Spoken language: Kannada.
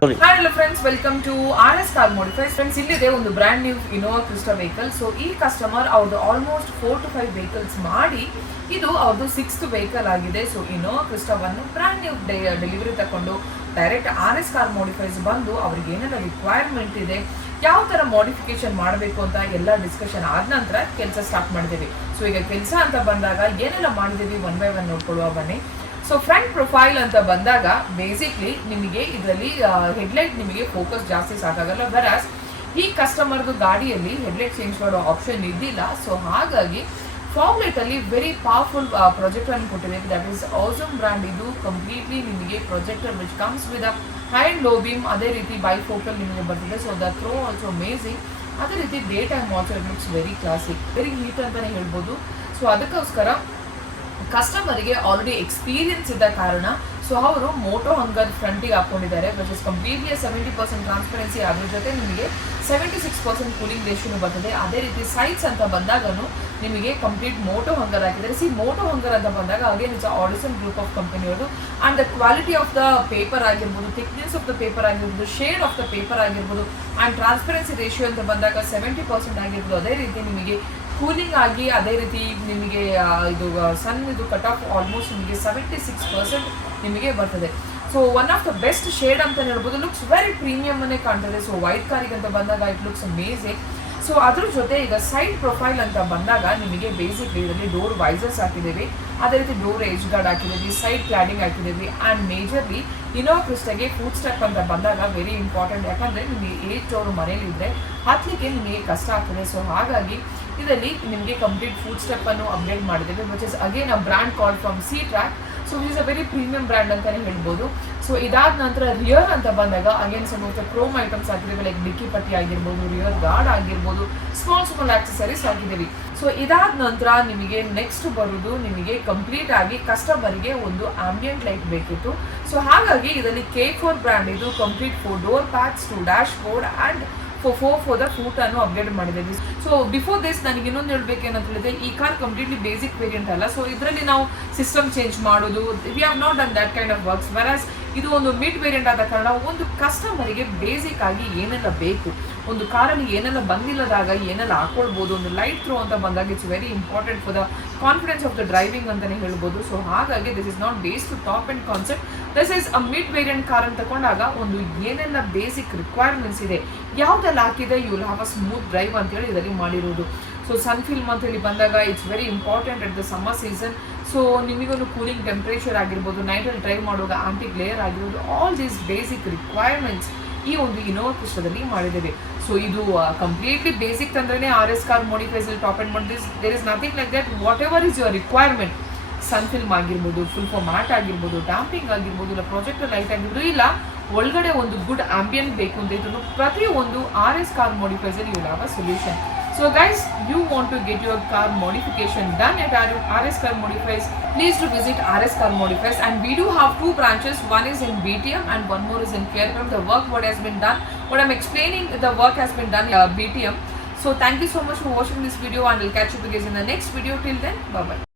Hi hello friends, welcome to RS Car Modifies. Friends, ಇಲ್ಲಿದೆ ಒಂದು brand new Innova Crysta vehicle. So ಈ ಕಸ್ಟಮರ್ ಅವ್ರದ್ದು ಆಲ್ಮೋಸ್ಟ್ 4 to 5 ವೆಹಿಕಲ್ಸ್ ಮಾಡಿ ಇದು ಅವ್ರದ್ದು 6th ವೆಹಿಕಲ್ ಆಗಿದೆ. ಸೊ ಇನೋವಾ ಕ್ರಿಸ್ಟಾವನ್ನು ಬ್ರ್ಯಾಂಡ್ ನ್ಯೂ ಡೆಲಿವರಿ ತಗೊಂಡು ಡೈರೆಕ್ಟ್ RS Car Modifies ಬಂದು ಅವ್ರಿಗೆ ಏನೆಲ್ಲ ರಿಕ್ವೈರ್ಮೆಂಟ್ ಇದೆ, ಯಾವ ಥರ ಮಾಡಿಫಿಕೇಶನ್ ಮಾಡಬೇಕು ಅಂತ ಎಲ್ಲ ಡಿಸ್ಕಷನ್ ಆದ ನಂತರ ಕೆಲಸ ಸ್ಟಾರ್ಟ್ ಮಾಡಿದ್ದೀವಿ. ಸೊ ಈಗ ಕೆಲಸ ಅಂತ ಬಂದಾಗ ಏನೆಲ್ಲ ಮಾಡಿದ್ದೀವಿ ಒನ್ ಬೈ ಒನ್ ನೋಡ್ಕೊಳ್ಳುವ ಬನ್ನಿ. ಸೊ ಫ್ರಂಟ್ ಪ್ರೊಫೈಲ್ ಅಂತ ಬಂದಾಗ ಬೇಸಿಕ್ಲಿ ನಿಮಗೆ ಇದರಲ್ಲಿ ಹೆಡ್ಲೈಟ್ ನಿಮಗೆ ಫೋಕಸ್ ಜಾಸ್ತಿ ಸಾಕಾಗಲ್ಲ. ವೆರಾಸ್ ಈ ಕಸ್ಟಮರ್ದು ಗಾಡಿಯಲ್ಲಿ ಹೆಡ್ಲೈಟ್ ಚೇಂಜ್ ಮಾಡೋ ಆಪ್ಷನ್ ಇದ್ದಿಲ್ಲ. ಸೊ ಹಾಗಾಗಿ ಫಾಗ್ ಲೈಟಲ್ಲಿ ವೆರಿ ಪವರ್ಫುಲ್ ಪ್ರೊಜೆಕ್ಟರ್ ಕೊಟ್ಟಿದೆ. That is awesome brand. ಇದು ಕಂಪ್ಲೀಟ್ಲಿ ನಿಮಗೆ projector which comes with a high and low beam, ಅದೇ ರೀತಿ ಬೈಫೋಕಲ್ ನಿಮಗೆ ಬರ್ತಿದೆ. So the throw also amazing. ಅದೇ ರೀತಿ day time also it looks very classic, very neat ಅಂತಲೇ ಹೇಳ್ಬೋದು. ಸೊ ಅದಕ್ಕೋಸ್ಕರ ಕಸ್ಟಮರಿಗೆ ಆಲ್ರೆಡಿ ಎಕ್ಸ್ಪೀರಿಯನ್ಸ್ ಇದ್ದ ಕಾರಣ ಸೊ ಅವರು ಮೋಟೋ ಹಂಗರ್ ಫ್ರಂಟಿಗೆ ಹಾಕೊಂಡಿದ್ದಾರೆ, ವಿಚ್ ಇಸ್ ಕಂಪ್ಲೀಟ್ಲಿ 70% ಟ್ರಾನ್ಸ್ಪರೆನ್ಸಿ. ಅದ್ರ ಜೊತೆ ನಿಮಗೆ 76% ಕೂಲಿಂಗ್ ರೇಷಿಯೋ ಬರ್ತದೆ. ಅದೇ ರೀತಿ ಸೈಡ್ಸ್ ಅಂತ ಬಂದಾಗನು ನಿಮಗೆ ಕಂಪ್ಲೀಟ್ ಮೋಟೋ ಹಂಗರ್ ಹಾಕಿದ್ದಾರೆ. ಮೋಟೋ ಹಂಗರ್ ಅಂತ ಬಂದಾಗ ಅಗೇನ್ ಇಟ್ಸ್ ಆಡಿಸನ್ ಗ್ರೂಪ್ ಆಫ್ ಕಂಪನಿಯವರು. And the quality of the paper ಆಗಿರ್ಬೋದು, ಥಿಕ್ನೆಸ್ ಆಫ್ ದ ಪೇಪರ್ ಆಗಿರ್ಬೋದು, ಶೇಡ್ ಆಫ್ ದ ಪೇಪರ್ ಆಗಿರ್ಬೋದು, ಆ್ಯಂಡ್ ಟ್ರಾನ್ಸ್ಪರೆನ್ಸಿ ರೇಷಿಯೋ ಅಂತ ಬಂದಾಗ 70% ಆಗಿರ್ಬೋದು. ಅದೇ ರೀತಿ ನಿಮಗೆ ಕೂಲಿಂಗ್ ಆಗಿ ಅದೇ ರೀತಿ ನಿಮಗೆ ಇದು ಸನ್ ಇದು ಕಟ್ ಆಫ್ ಆಲ್ಮೋಸ್ಟ್ ನಿಮಗೆ 76% ನಿಮಗೆ ಬರ್ತದೆ. So one of the best shade ಅಂತ ಹೇಳ್ಬೋದು. ಲುಕ್ಸ್ ವೆರಿ ಪ್ರೀಮಿಯಮ್ ಅನ್ನೇ ಕಾಣ್ತದೆ. ಸೊ ವೈಟ್ ಕಾರಿಗೆ ಅಂತ ಬಂದಾಗ ಇಟ್ ಲುಕ್ಸ್ ಅಮೇಝಿಂಗ್. ಸೊ ಅದ್ರ ಜೊತೆ ಈಗ ಸೈಡ್ ಪ್ರೊಫೈಲ್ ಅಂತ ಬಂದಾಗ ನಿಮಗೆ ಬೇಸಿಕ್ಲಿ ಇದರಲ್ಲಿ ಡೋರ್ ವೈಸರ್ಸ್ ಹಾಕಿದ್ದೀವಿ, ಅದೇ ರೀತಿ ಡೋರ್ ಏಜ್ ಗಾರ್ಡ್ ಹಾಕಿದ್ದೀವಿ, ಸೈಡ್ ಕ್ಲಾಡಿಂಗ್ ಹಾಕಿದ್ದೀವಿ. ಆ್ಯಂಡ್ ಮೇಜರ್ಲಿ ಇನೋವಾ ಕ್ರಿಸ್ಟಾಗೆ ಫುಡ್ ಸ್ಟೆಪ್ ಅಂತ ಬಂದಾಗ ವೆರಿ ಇಂಪಾರ್ಟೆಂಟ್. ಯಾಕಂದರೆ ನಿಮಗೆ ಏಜ್ ಅವರು ಮನೇಲಿದ್ದರೆ ಹತ್ತಲಿಕ್ಕೆ ನಿಮಗೆ ಕಷ್ಟ ಆಗ್ತದೆ. ಸೊ ಹಾಗಾಗಿ ಇದರಲ್ಲಿ ನಿಮಗೆ ಕಂಪ್ಲೀಟ್ ಫುಡ್ ಸ್ಟೆಪ್ಪನ್ನು ಅಪ್ಡೇಟ್ ಮಾಡಿದ್ದೇವೆ, which is again a brand call from C-Track. So is a very premium brand ಅಂತಲೇ ಹೇಳ್ಬೋದು. ಸೊ ಇದಾದ ನಂತರ ರಿಯರ್ ಅಂತ ಬಂದಾಗ again some of the chrome items ಹಾಕಿದ್ದೇವೆ, ಲೈಕ್ ಡಿಕ್ಕಿ ಪಟ್ಟಿ ಆಗಿರ್ಬೋದು, ರಿಯರ್ ಗಾರ್ಡ್ ಆಗಿರ್ಬೋದು, ಸ್ಮಾಲ್ ಆಕ್ಸೆಸರೀಸ್ ಹಾಕಿದ್ದೀವಿ. ಸೊ ಇದಾದ ನಂತರ ನಿಮಗೆ ನೆಕ್ಸ್ಟ್ ಬರೋದು ನಿಮಗೆ ಕಂಪ್ಲೀಟ್ ಆಗಿ ಕಸ್ಟಮರ್ಗೆ ಒಂದು ಆಂಬಿಯಂಟ್ ಲೈಟ್ ಬೇಕಿತ್ತು. ಸೊ ಹಾಗಾಗಿ ಇದರಲ್ಲಿ K4 ಬ್ರ್ಯಾಂಡ್ ಇದು complete 4 door packs, 2 dashboard and for the foot ಅನ್ನು ಅಪ್ಡೇಟ್ ಮಾಡಿದ್ದೀವಿ. ಸೊ ಬಿಫೋರ್ ದಿಸ್ ನನಗೆ ಇನ್ನೊಂದು ಹೇಳ್ಬೇಕೇನಂತ ಹೇಳಿದ್ರೆ, ಈ ಕಾರ್ ಕಂಪ್ಲೀಟ್ಲಿ ಬೇಸಿಕ್ ವೇರಿಯಂಟ್ ಅಲ್ಲ. ಸೊ ಇದರಲ್ಲಿ ನಾವು ಸಿಸ್ಟಮ್ ಚೇಂಜ್ ಮಾಡೋದು, we have not done that kind of works. Whereas ಇದು ಒಂದು ಮಿಡ್ ವೇರಿಯಂಟ್ ಆದ ಕಾರಣ ಒಂದು ಕಸ್ಟಮರಿಗೆ ಬೇಸಿಕ್ ಆಗಿ ಏನೆಲ್ಲ ಬೇಕು, ಒಂದು ಕಾರಲ್ಲಿ ಏನೆಲ್ಲ ಬಂದಿಲ್ಲದಾಗ ಏನೆಲ್ಲ ಹಾಕೊಳ್ಬೋದು, ಒಂದು ಲೈಟ್ ಥ್ರೋ ಅಂತ ಬಂದಾಗ it's very important for the confidence of the driving ಅಂತಲೇ ಹೇಳ್ಬೋದು. ಸೊ ಹಾಗಾಗಿ this is not base to top end concept. This is a mid variant car ಅಂತ ತಗೊಂಡಾಗ ಒಂದು ಏನೆಲ್ಲ ಬೇಸಿಕ್ ರಿಕ್ವೈರ್ಮೆಂಟ್ಸ್ ಇದೆ, ಯಾವುದೆಲ್ಲ ಹಾಕಿದೆ you will have a smooth drive ಅಂತೇಳಿ ಇದರಲ್ಲಿ ಮಾಡಿರೋದು. ಸೊ ಸನ್ ಫಿಲ್ಮ್ ಅಂತೇಳಿ ಬಂದಾಗ it's very important at the summer season. So ನಿಮಗೊಂದು ಕೂಲಿಂಗ್ ಟೆಂಪ್ರೇಚರ್ ಆಗಿರ್ಬೋದು, ನೈಟಲ್ಲಿ ಡ್ರೈವ್ ಮಾಡುವಾಗ ಆಂಟಿ ಗ್ಲೇಯರ್ ಆಗಿರ್ಬೋದು, ಆಲ್ ದೀಸ್ ಬೇಸಿಕ್ ರಿಕ್ವೈರ್ಮೆಂಟ್ಸ್ ಈ ಒಂದು ಇನೋವಾ ಕ್ರಿಸ್ಟಾದಲ್ಲಿ ಮಾಡಿದ್ದೇವೆ. ಸೊ ಇದು ಕಂಪ್ಲೀಟ್ಲಿ ಬೇಸಿಕ್ ಅಂದ್ರೆ RS Car Modifies top and ಮಾಡಿ there is nothing like that. Whatever is your requirement, sun film ಆಗಿರ್ಬೋದು, ಫುಲ್ ಫಾರ್ ಮ್ಯಾಟ್ ಆಗಿರ್ಬೋದು, ಡ್ಯಾಂಪಿಂಗ್ ಆಗಿರ್ಬೋದು, ಇಲ್ಲ ಪ್ರೊಜೆಕ್ಟರ್ ಲೈಟ್ ಆಗಿರ್ಬೋದು, ಇಲ್ಲ ಒಳಗಡೆ ಒಂದು ಗುಡ್ ಆಂಬಿಯಂಟ್ ಬೇಕು ಅಂತ ಇದ್ರು ಪ್ರತಿಯೊಂದು RS Car Modifies you will have a solution. So guys, you want to get your car modification done at RS Car Modifies, please to visit RS Car Modifies. And we do have 2 branches, one is in BTM and one more is in Kerala. The work what has been done, what I'm explaining, the work has been done in BTM. So thank you so much for watching this video, and we'll catch you guys in the next video. Till then, bye bye.